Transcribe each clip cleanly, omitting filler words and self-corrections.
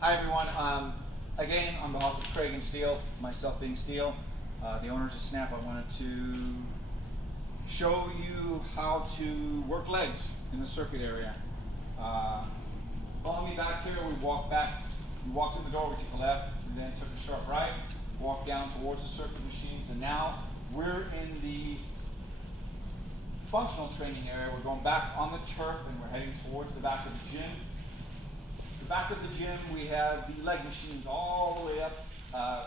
Hi everyone. Again, on behalf of Craig and Steele, myself being Steele, the owners of Snap, I wanted to show you how to work legs in the circuit area. Follow me back here. We walked in the door, we took a left, and then took a sharp right, walked down towards the circuit machines, and now we're in the functional training area. We're going back on the turf and we're heading towards the back of the gym. The back of the gym, we have the leg machines all the way up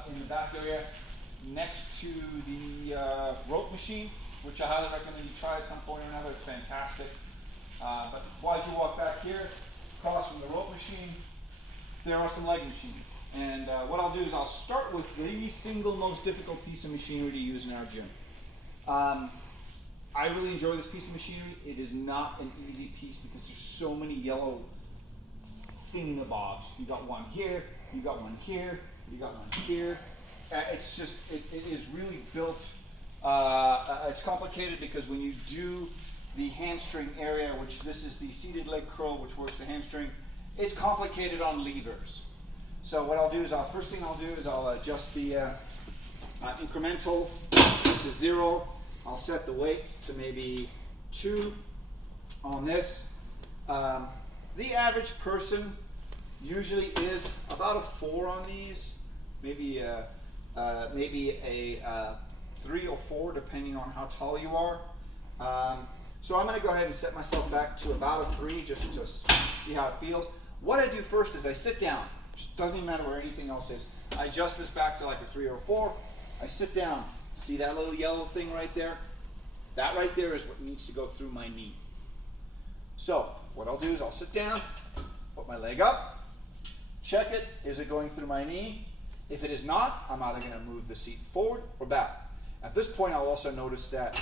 in the back area next to the rope machine, which I highly recommend you try at some point or another. It's fantastic. But as you walk back here, across from the rope machine, there are some leg machines. And what I'll do is I'll start with the single most difficult piece of machinery to use in our gym. I really enjoy this piece of machinery. It is not an easy piece because there's so many yellow thingamabobs. You got one here, you got one here, you got one here. It's just, it is really built, it's complicated because when you do the hamstring area, which this is the seated leg curl, which works the hamstring, it's complicated on levers. So what I'll do is, first thing I'll do is I'll adjust the incremental to 0. I'll set the weight to maybe 2 on this. The average person usually is about a 4 on these, maybe a 3 or 4 depending on how tall you are. So I'm going to go ahead and set myself back to about a 3 just to see how it feels. What I do first is I sit down. Just doesn't matter where anything else is. I adjust this back to like a 3 or 4. I sit down. See that little yellow thing right there? That right there is what needs to go through my knee. So what I'll do is I'll sit down, put my leg up, check it. Is it going through my knee? If it is not, I'm either going to move the seat forward or back. At this point, I'll also notice that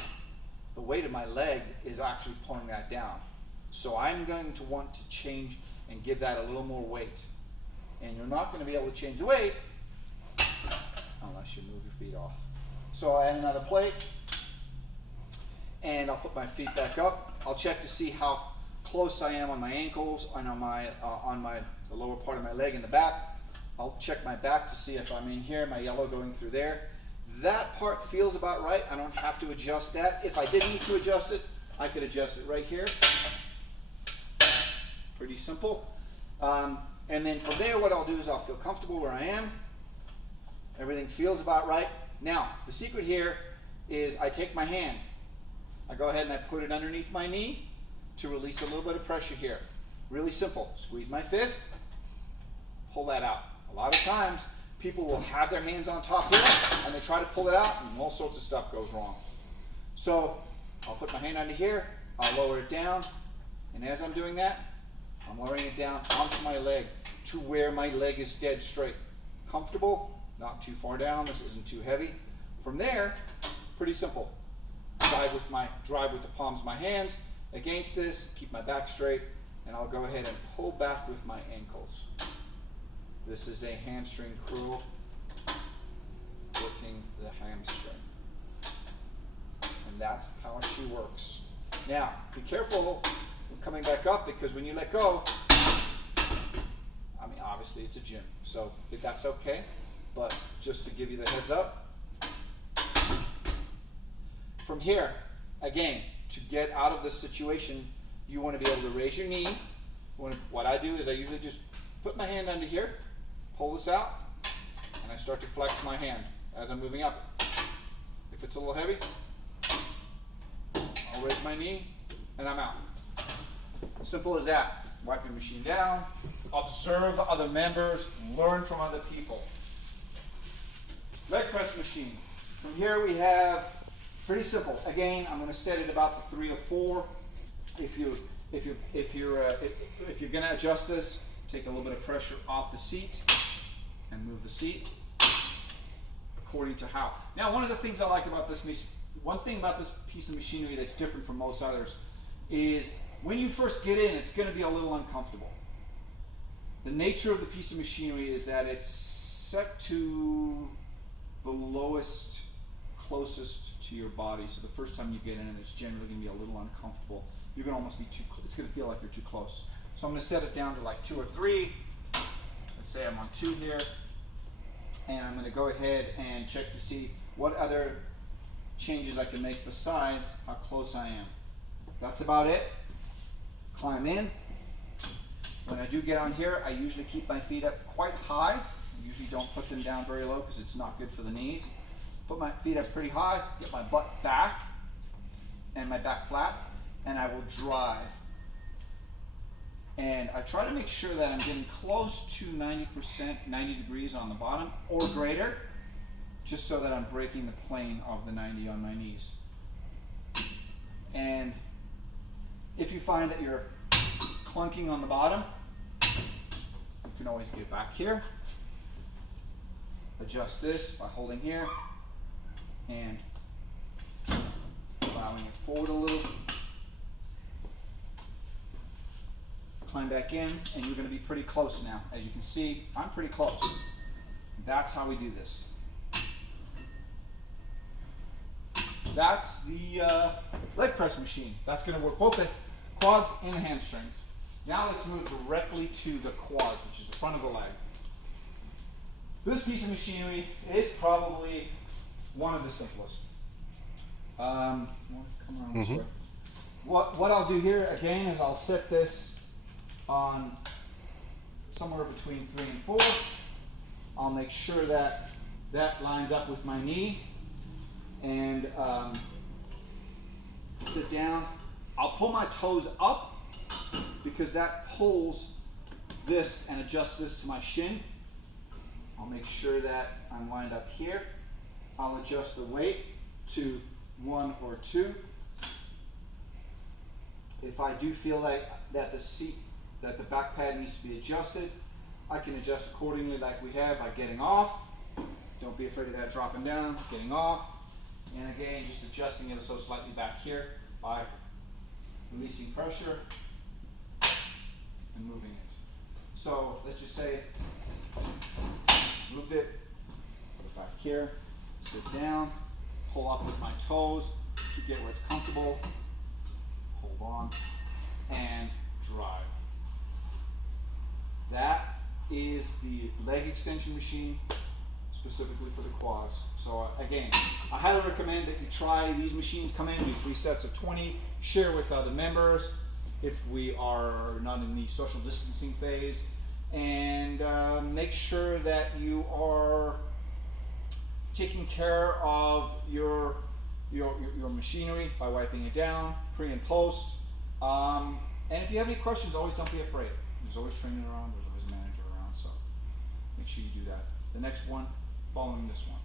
the weight of my leg is actually pulling that down. So I'm going to want to change and give that a little more weight. And you're not going to be able to change the weight unless you move your feet off. So I add another plate, and I'll put my feet back up. I'll check to see how close I am on my ankles and on the lower part of my leg in the back. I'll check my back to see if I'm in here, my yellow going through there. That part feels about right. I don't have to adjust that. If I did need to adjust it, I could adjust it right here. Pretty simple. And then from there, what I'll do is I'll feel comfortable where I am. Everything feels about right. Now, the secret here is I take my hand. I go ahead and I put it underneath my knee to release a little bit of pressure here. Really simple. Squeeze my fist, pull that out. A lot of times, people will have their hands on top here, and they try to pull it out, and all sorts of stuff goes wrong. So, I'll put my hand under here, I'll lower it down, and as I'm doing that, I'm lowering it down onto my leg to where my leg is dead straight. Comfortable, not too far down, this isn't too heavy. From there, pretty simple. Drive with the palms of my hands against this, keep my back straight, and I'll go ahead and pull back with my ankles. This is a hamstring curl, working the hamstring. And that's how she works. Now, be careful when coming back up, because when you let go, I mean, obviously it's a gym, so that's okay, but just to give you the heads up. From here, again, to get out of this situation, you want to be able to raise your knee. What I do is I usually just put my hand under here, pull this out, and I start to flex my hand as I'm moving up. If it's a little heavy, I'll raise my knee, and I'm out. Simple as that. Wipe your machine down, observe other members, learn from other people. Leg press machine. From here we have pretty simple. Again, I'm going to set it about the 3 or 4. If you're going to adjust this, take a little bit of pressure off the seat and move the seat according to how. Now, one of the things I like about this piece of machinery that's different from most others is when you first get in, it's going to be a little uncomfortable. The nature of the piece of machinery is that it's set to the lowest, closest to your body. So the first time you get in, it's generally going to be a little uncomfortable. You're going to almost be it's going to feel like you're too close. So I'm going to set it down to like 2 or 3. Let's say I'm on 2 here, and I'm going to go ahead and check to see what other changes I can make besides how close I am. That's about it. Climb in. When I do get on here, I usually keep my feet up quite high. I usually don't put them down very low because it's not good for the knees. Put my feet up pretty high, get my butt back and my back flat, and I will drive. And I try to make sure that I'm getting close to 90%, 90 degrees on the bottom or greater, just so that I'm breaking the plane of the 90 on my knees. And if you find that you're clunking on the bottom, you can always get back here. Adjust this by holding here and allowing it forward a little. Climb back in, and you're going to be pretty close now. As you can see, I'm pretty close. That's how we do this. That's the leg press machine. That's going to work both the quads and the hamstrings. Now let's move directly to the quads, which is the front of the leg. This piece of machinery is probably one of the simplest. You want to come around this way? What I'll do here again is I'll set this on somewhere between 3 and 4. I'll make sure that that lines up with my knee, and sit down. I'll pull my toes up because that pulls this and adjusts this to my shin. I'll make sure that I'm lined up here. I'll adjust the weight to 1 or 2. If I do feel like that the back pad needs to be adjusted, I can adjust accordingly like we have by getting off. Don't be afraid of that dropping down, getting off. And again, just adjusting it so slightly back here by releasing pressure and moving it. So let's just say, moved it, put it back here, sit down, pull up with my toes to get where it's comfortable, hold on, and drive. That is the leg extension machine, specifically for the quads. So again, I highly recommend that you try these machines. Come in, do 3 sets of 20, share with other members if we are not in the social distancing phase, and make sure that you are taking care of your machinery by wiping it down, pre and post. And if you have any questions, always don't be afraid. There's always training around, there's always a manager around, so make sure you do that. The next one, following this one.